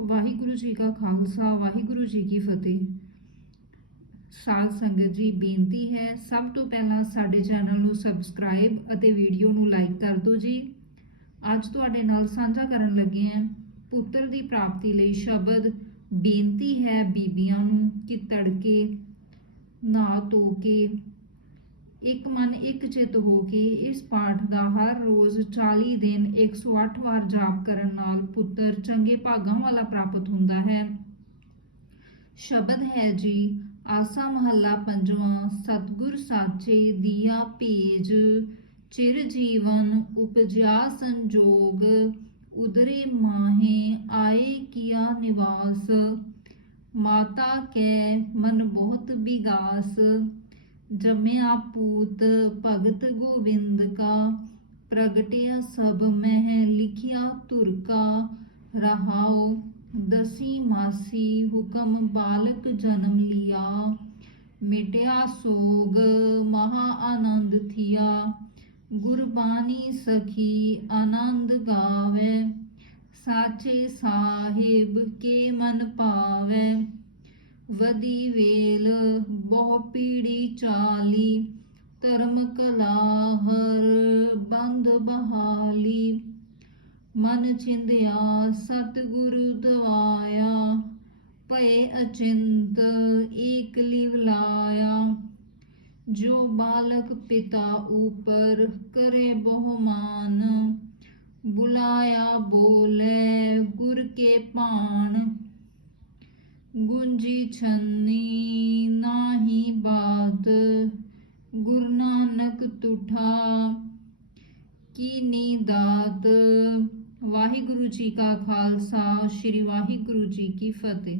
ਵਾਹਿਗੁਰੂ ਜੀ ਕਾ ਖਾਲਸਾ, ਵਾਹਿਗੁਰੂ ਜੀ ਕੀ ਫਤਿਹ। ਸਾਧ ਸੰਗਤ ਜੀ, ਬੇਨਤੀ ਹੈ, ਸਭ ਤੋਂ ਪਹਿਲਾਂ ਸਾਡੇ ਚੈਨਲ ਨੂੰ ਸਬਸਕ੍ਰਾਈਬ ਅਤੇ ਵੀਡੀਓ ਨੂੰ ਲਾਈਕ ਕਰ ਦਿਓ ਜੀ। ਅੱਜ ਤੁਹਾਡੇ ਨਾਲ ਸਾਂਝਾ ਕਰਨ ਲੱਗੇ ਹਾਂ, ਪੁੱਤਰ ਦੀ ਪ੍ਰਾਪਤੀ ਲਈ ਸ਼ਬਦ, ਬੇਨਤੀ ਹੈ ਬੀਬੀਆਂ ਨੂੰ ਕਿ ਤੜਕੇ, ਨਹਾ ਧੋ ਕੇ ਇੱਕ ਮਨ ਇੱਕ ਚਿੱਤ ਹੋ ਕੇ ਇਸ ਪਾਠ ਦਾ ਹਰ ਰੋਜ਼ 40 ਦਿਨ 108 ਵਾਰ ਜਾਪ ਕਰਨ ਨਾਲ ਪੁੱਤਰ ਚੰਗੇ ਭਾਗਾਂ ਵਾਲਾ ਪ੍ਰਾਪਤ ਹੁੰਦਾ ਹੈ। ਸ਼ਬਦ ਹੈ ਜੀ, ਆਸਾ ਮਹੱਲਾ ਪੰਜਵਾਂ, ਸਤਗੁਰ ਸਾਚੇ ਦੀਆ ਭੇਜ। ਚਿਰ ਜੀਵਨ ਉਪਜਿਆ ਸੰਜੋਗ, ਉਦਰੇ ਮਾਹੇ ਆਏ ਕੀਆ ਨਿਵਾਸ। ਮਾਤਾ ਕੈ ਮਨ ਬਹੁਤ ਬਿਗਾਸ। ਜਮਿਆ ਪੂਤ ਭਗਤ ਗੋਬਿੰਦ ਕਾ, ਪ੍ਰਗਟਿਆ ਸਭ ਮਹਿ ਲਿਖਿਆ ਤੁਰ ਕਾ। ਰਹਾਉ ਦਸੀ ਮਾਸੀ ਹੁਕਮ ਬਾਲਕ ਜਨਮ ਲਿਆ। ਮਿਟਿਆ ਸੋਗ ਮਹਾ ਆਨੰਦ ਥਿਆ। ਗੁਰਬਾਣੀ ਸਖੀ ਆਨੰਦ ਗਾਵੇ। ਸਾਚੇ ਸਾਹਿਬ ਕੇ ਮਨ ਪਾਵੇ। ਵਦੀ ਵੇਲ, ਬਹੁ ਪੀੜੀ ਚਾਲੀ, ਧਰਮ ਕਲਾ ਹਰ ਬੰਦ ਬਹਾਲੀ। ਮਨ ਚਿੰਦਿਆ ਸਤਿਗੁਰ ਦਵਾਇਆ, ਭਏ ਅਚਿੰਤ, ਏਕ ਲਿਵ ਲਾਇਆ। ਜੋ ਬਾਲਕ ਪਿਤਾ ਉਪਰ ਕਰੇ ਬਹੁਮਾਨ, ਬੁਲਾਇਆ ਬੋਲੇ ਗੁਰ ਕੇ ਪਾਣ ਗੁੰਜੀ ਛੰਨੀ ਨਾਹੀ ਬਾਤ ਗੁਰ ਨਾਨਕ ਤੁਠਾ ਕੀਨੀ ਦਾਤ। ਵਾਹਿਗੁਰੂ ਜੀ ਕਾ ਖਾਲਸਾ, ਸ੍ਰੀ ਵਾਹਿਗੁਰੂ ਜੀ ਕੀ ਫਤਿਹ।